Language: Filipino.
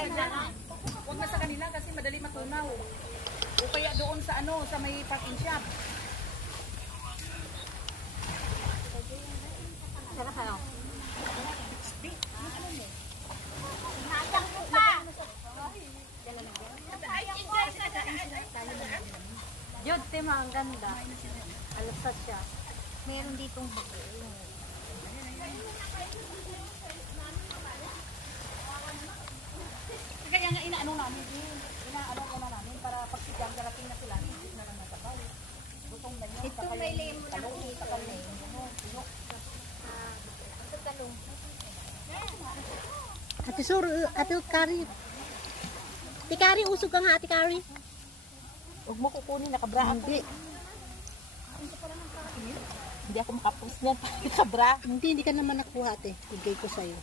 Huwag na sa kanila kasi madali matunaw. O kaya doon sa ano, sa may parking shop. Sarap ano? Nasang ko pa. Jod, tema, ang ganda. Alasat siya. Meron ditong bago. Kaya nga inaano namin din. Inaano ko na namin para pag sigang darating na sila, hindi na lang nagkabaw. Gutong na yun. Ito may lemon na talong, dito. talong, puno. Ito talong. Ate Sur, Ate Kari. Ate Kari, usog ka nga, Ate Kari. Huwag mo kukunin, nakabra ako. Hindi ako makapost niyan. Nakabra. Hindi ka naman nakuha, ate. Bigay ko sa'yo.